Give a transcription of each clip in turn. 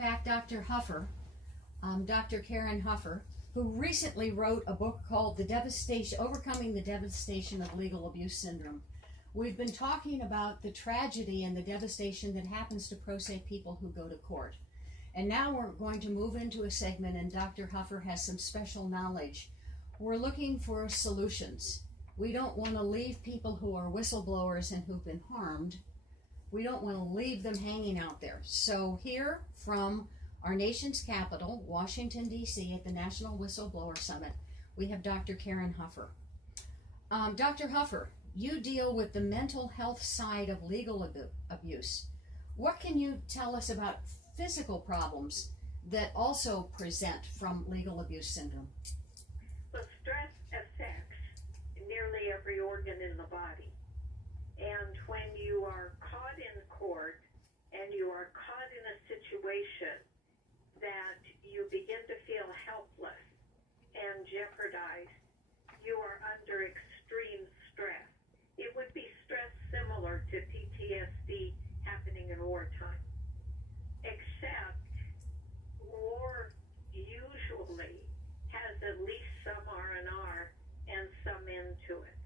back Dr. Huffer, Dr. Karin Huffer, who recently wrote a book called Overcoming the Devastation of Legal Abuse Syndrome. We've been talking about the tragedy and the devastation that happens to pro se people who go to court. And now we're going to move into a segment, and Dr. Huffer has some special knowledge. We're looking for solutions. We don't want to leave people who are whistleblowers and who've been harmed. We don't want to leave them hanging out there. So here from our nation's capital, Washington, D.C., at the National Whistleblower Summit, we have Dr. Karin Huffer. Dr. Huffer, you deal with the mental health side of legal abuse. What can you tell us about physical problems that also present from legal abuse syndrome? Well, stress affects nearly every organ in the body. And when you are caught in court and you are caught in a situation that you begin to feel helpless and jeopardized, you are under extreme stress. It would be stress similar to PTSD happening in wartime, except war usually has at least some R&R and some end to it.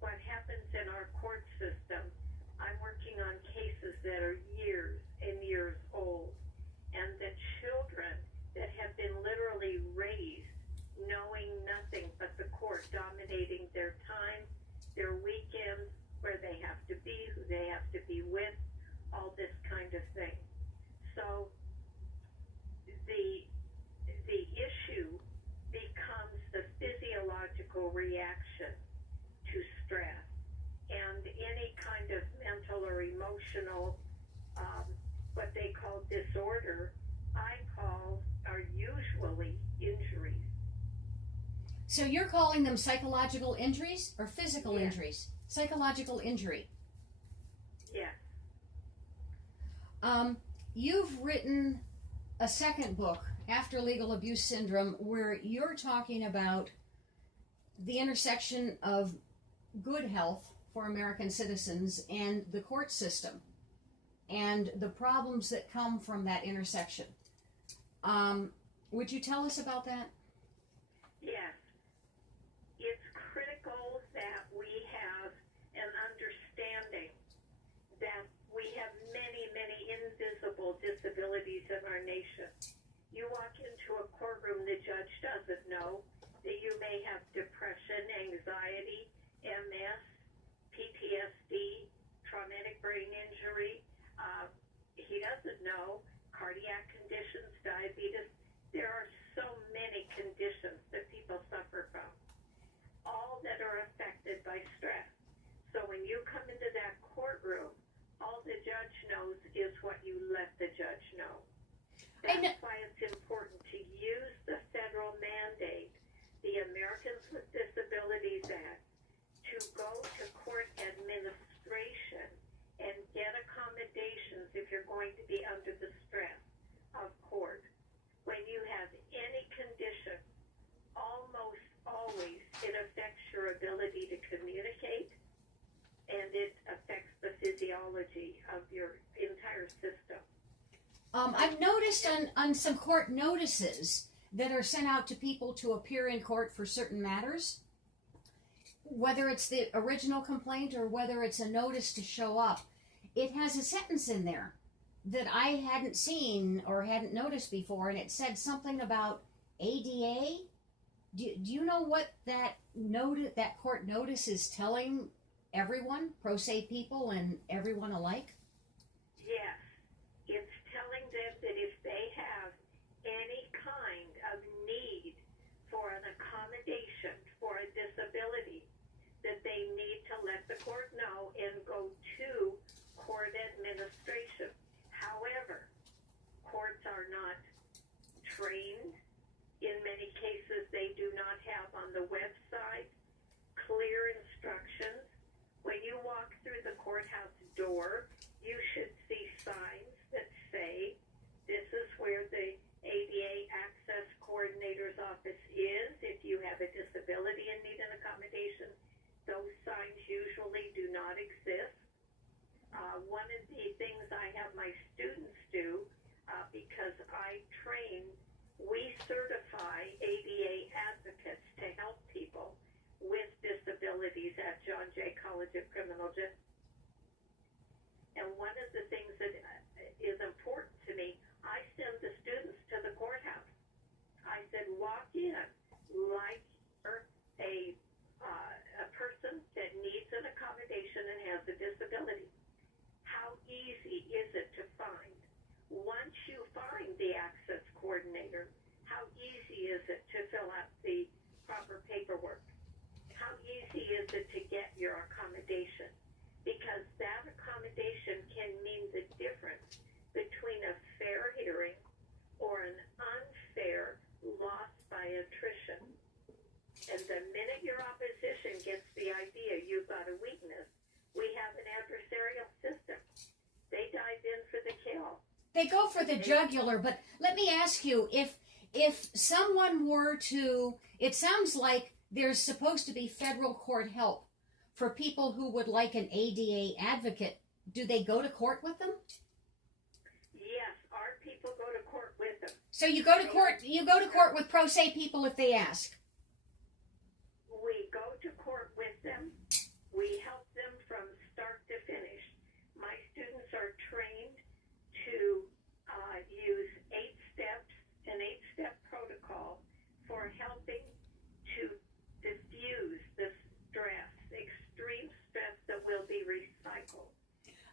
What happens in our court system, I'm working on cases that are years and years old, and the children that have been literally raised knowing nothing but the court dominating their time, their weekends, where they have to be, who they have to be with, all this kind of thing. So the issue becomes the physiological reaction to stress, and any kind of mental or emotional, what they call disorder, are usually injuries. So you're calling them psychological injuries or physical Yes. injuries? Psychological injury. Yes. You've written a second book, After Legal Abuse Syndrome, where you're talking about the intersection of good health for American citizens and the court system and the problems that come from that intersection. Would you tell us about that? Yes. It's critical that we have an understanding that we have many, many invisible disabilities in our nation. You walk into a courtroom, the judge doesn't know that you may have depression, anxiety, MS, PTSD, traumatic brain injury. He doesn't know cardiac conditions, diabetes. There are so many conditions that people suffer from, all that are affected by stress. So when you come into that courtroom, all the judge knows is what you let the judge know. That's why it's important to use the federal mandate, the Americans with Disabilities Act, to go to court administration and get accommodations if you're going to be under the stress of court. When you have any condition, almost always it affects your ability to communicate, and it affects the physiology of your entire system. I've noticed on some court notices that are sent out to people to appear in court for certain matters, whether it's the original complaint or whether it's a notice to show up, it has a sentence in there that I hadn't seen or hadn't noticed before, and it said something about ADA. Do you know what that court notice is telling everyone, pro se people and everyone alike? Yes, it's telling them that if they have any kind of need for an accommodation for a disability, that they need to let the court know and go to court administration. However, courts are not trained. In many cases, they do not have on the website clear instructions. When you walk through the courthouse door, you should see signs that say, this is where the ADA Access Coordinator's office is. If you have a disability and need an accommodation, those signs usually do not exist. One of the things I have my students do, because criminal justice. And one of the things that is important to me, I send the students to the courthouse. I said, walk in like a person that needs an accommodation and has a disability. How easy is it to find? Once you find the access coordinator, how easy is it to fill out the proper paperwork? How easy is it to get your accommodation? Because that accommodation can mean the difference between a fair hearing or an unfair loss by attrition. And the minute your opposition gets the idea you've got a weakness, we have an adversarial system. They dive in for the kill. They go for the jugular, but let me ask you, if someone were to, it sounds like there's supposed to be federal court help for people who would like an ADA advocate. Do they go to court with them? Yes, our people go to court with them. So you go to court with pro se people if they ask. We go to court with them. We help them from start to finish. My students are trained to use 8 steps, an 8-step protocol for helping to diffuse the stress, extreme stress that will be recycled.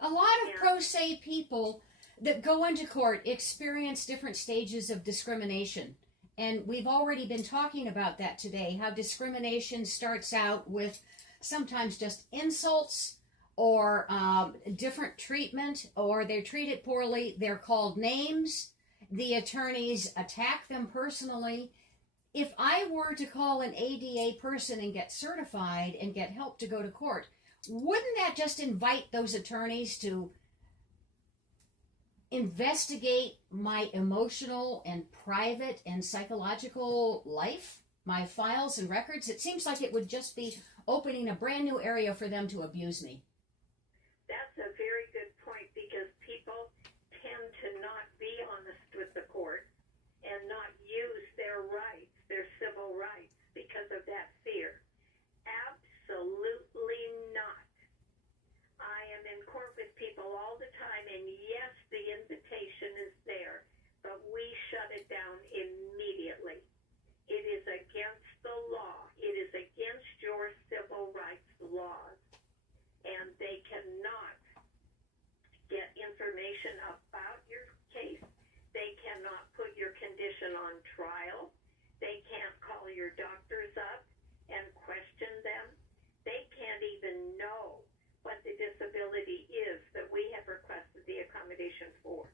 A lot of pro se people that go into court experience different stages of discrimination. And we've already been talking about that today, how discrimination starts out with sometimes just insults or different treatment, or they're treated poorly, they're called names, the attorneys attack them personally. If I were to call an ADA person and get certified and get help to go to court, wouldn't that just invite those attorneys to investigate my emotional and private and psychological life, my files and records? It seems like it would just be opening a brand new area for them to abuse me. That's a very good point, because people tend to not be honest with the court and not use their rights, their civil rights, because of that fear. Absolutely not. I am in court with people all the time, and yes, the invitation is there, but we shut it down immediately. It is against the law. It is against your civil rights laws, and they cannot get information about your case. They cannot put your condition on trial. They can't call your doctors up and question them. They can't even know what the disability is that we have requested the accommodation for.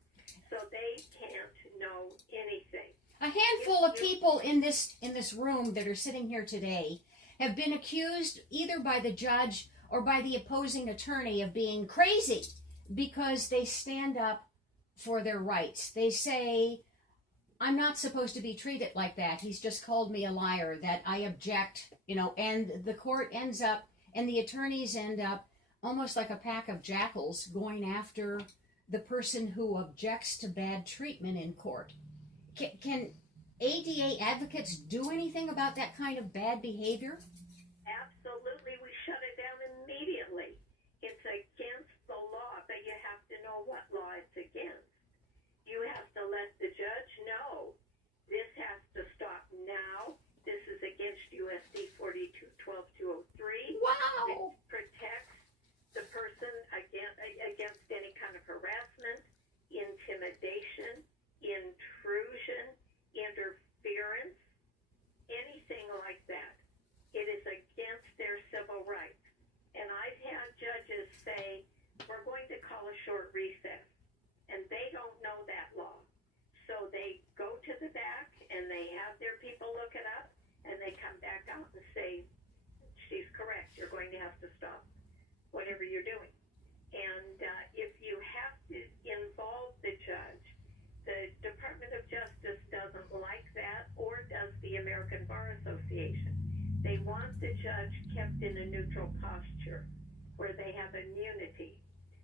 So they can't know anything. A handful of people in this room that are sitting here today have been accused either by the judge or by the opposing attorney of being crazy because they stand up for their rights. They say, I'm not supposed to be treated like that. He's just called me a liar, that I object, and the court ends up, and the attorneys end up almost like a pack of jackals going after the person who objects to bad treatment in court. Can ADA advocates do anything about that kind of bad behavior? Absolutely. We shut it down immediately. It's against the law, but you have to know what law it's against. You have to let the judge know this has to stop now. This is against USC 42-12203. Wow! Which protects the person against any kind of harassment, intimidation, intrusion, interference, anything like that. It is against their civil rights. And I've had judges say, we're going to call a short recess. And they don't know that law. So they go to the back and they have their people look it up, and they come back out and say, she's correct, you're going to have to stop whatever you're doing. And if you have to involve the judge, the Department of Justice doesn't like that, or does the American Bar Association. They want the judge kept in a neutral posture where they have immunity.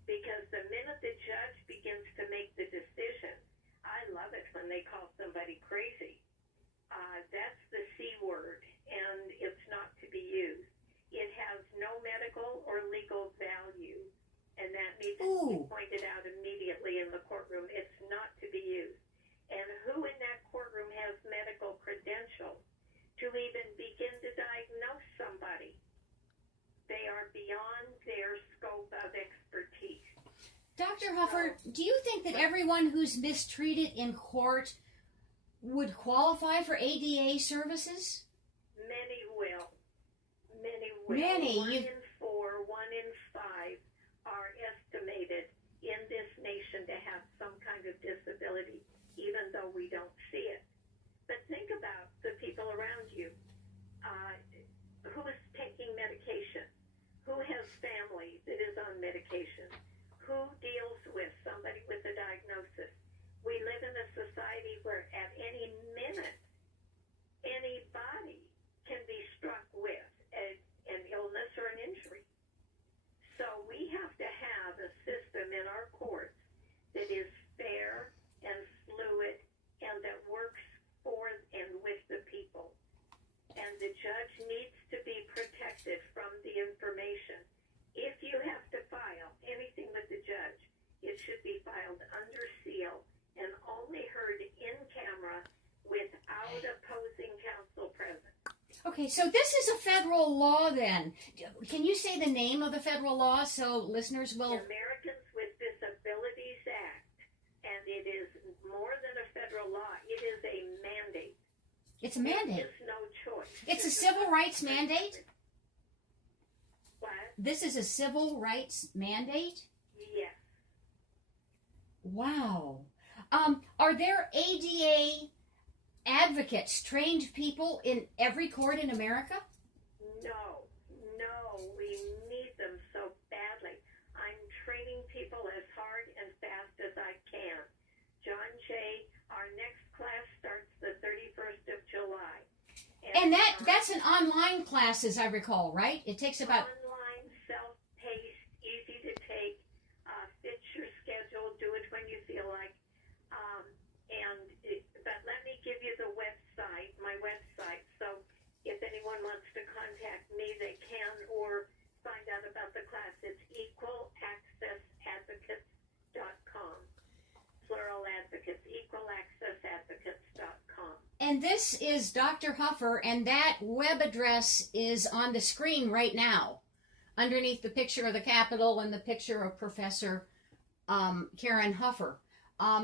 Because the minute the judge begins to make the decision, I love it when they call somebody crazy. That's the C word, and it's not to be used. it has no medical or legal value, and that needs to be pointed out immediately in the courtroom. It's not to be used. And who in that courtroom has medical credentials to even begin to diagnose somebody? They are beyond their scope of expertise. Dr. Huffer, do you think that everyone who's mistreated in court would qualify for ADA services? Many will. Many will. Many. One in 4, 1 in 5 are estimated in this nation to have some kind of disability, even though we don't see it. But think about the people around you. Who is taking medication? Who has family that is on medication? Who deals with somebody with a diagnosis? We live in a society where at any minute, anybody can be struck with an illness or an injury. So we have to have a system in our courts that is fair and fluid and that works for and with the people. And the judge needs to be protected from the information. If you have to file anything with the judge, it should be filed under seal and only heard in camera without opposing counsel present. Okay, so this is a federal law then. Can you say the name of the federal law so listeners will... The Americans with Disabilities Act, and it is more than a federal law. It is a mandate. It's a mandate. There is no choice. It's a civil rights mandate? What? This is a civil rights mandate? Yes. Wow. Are there ADA advocates, trained people in every court in America? No, we need them so badly. I'm training people as hard and fast as I can. John Jay, our next class starts the 31st of July. And that's an online class, as I recall, right? It takes about... Online, self-paced, easy to take, fits your schedule, do it when you feel like. But let me give you the website, my website, so if anyone wants to contact me, they can, or find out about the class. It's equalaccessadvocates.com. Plural advocates, equalaccessadvocates.com. And this is Dr. Huffer, and that web address is on the screen right now, underneath the picture of the Capitol and the picture of Professor Karin Huffer.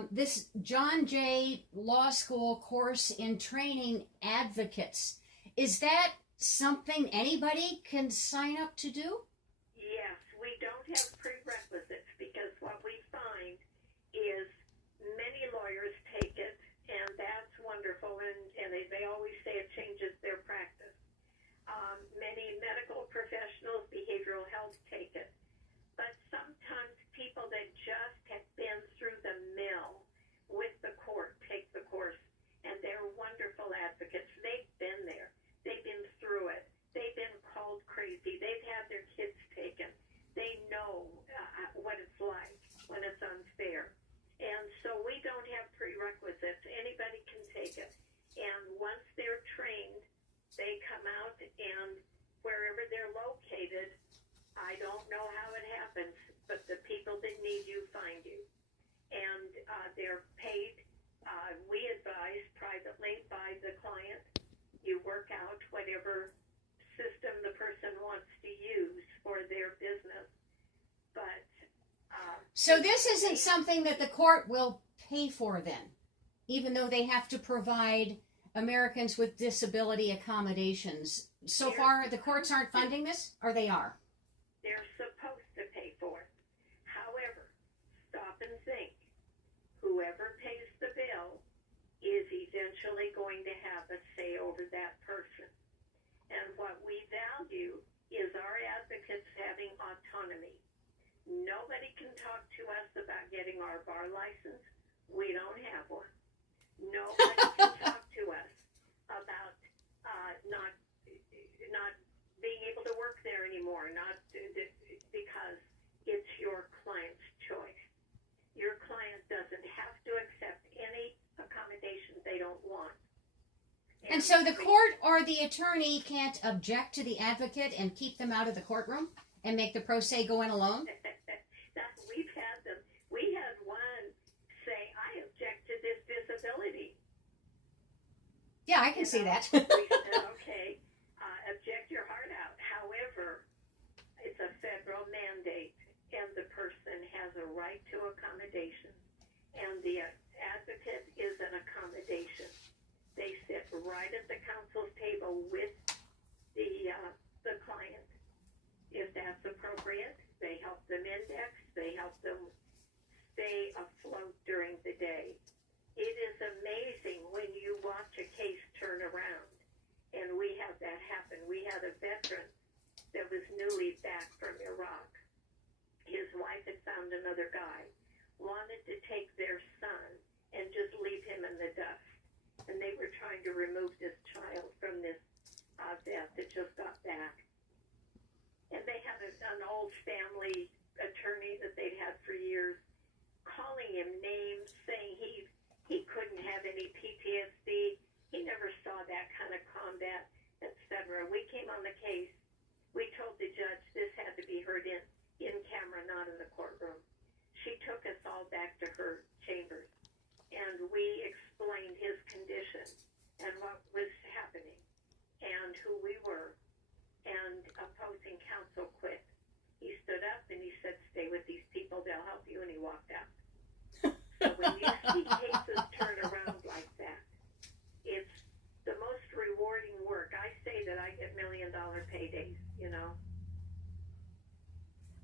This John Jay Law School course in training advocates, is that something anybody can sign up to do? Yes, we don't have prerequisites because what we find is many lawyers take it, and that's wonderful, and they always say it changes their practice. Many medical professionals, behavioral health take it. But sometimes people that just have been through the mill with the court take the course, and they're wonderful advocates. They've been there. They've been through it. They've been called crazy. They've had their kids taken. They know what it's like when it's unfair. And so we don't have prerequisites. Anybody can take it. And once they're trained, they come out, and wherever they're located, I don't know how it happens, but the people that need you find you. And they're paid, we advise privately by the client. You work out whatever system the person wants to use for their business. But so this isn't something that the court will pay for then, even though they have to provide Americans with disability accommodations. So far, the courts aren't funding this, or they are? They're supposed to pay for it. However, stop and think. Whoever pays the bill is eventually going to have a say over that person. And what we value is our advocates having autonomy. Nobody can talk to us about getting our bar license. We don't have one. Nobody can talk to us about not being able to work there anymore, because it's your client's choice. Your client doesn't have to accept And so the court or the attorney can't object to the advocate and keep them out of the courtroom and make the pro se go in alone? We've had them. We had one say, I object to this disability. Yeah, I can see that. We said, okay, object your heart out. However, it's a federal mandate, and the person has a right to accommodation, and the advocate is an accommodation. They sit right at the counsel's table with the client. If that's appropriate, they help them index, they help them stay afloat during the day. It is amazing when you watch a case turn around, and we had that happen. We had a veteran that was newly back from Iraq. His wife had found another guy, wanted to take their son and just leave him in the dust. And they were trying to remove this child from this vet that just got back. And they had an old family attorney that they'd had for years calling him names, saying he couldn't have any PTSD. He never saw that kind of combat, etc. We came on the case. We told the judge this had to be heard in camera, not in the courtroom. She took us all back to her chambers, and we explained his condition and what was happening and who we were, and opposing counsel quit. He stood up and he said, stay with these people, they'll help you, and he walked out. So when you see cases turn around like that, it's the most rewarding work. I say that I get $1 million paydays, you know.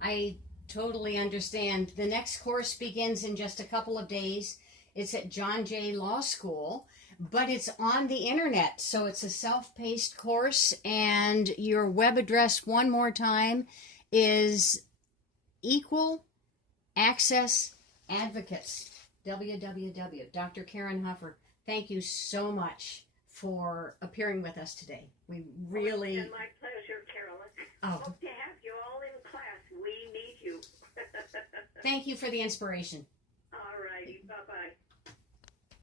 I totally understand. The next course begins in just a couple of days. It's at John Jay Law School, but it's on the internet. So it's a self-paced course, and your web address, one more time, is Equal Access Advocates, www. Dr. Karin Huffer, thank you so much for appearing with us today. We really... It's been my pleasure, Carolyn. Oh. Hope to have you all in class. We need you. Thank you for the inspiration.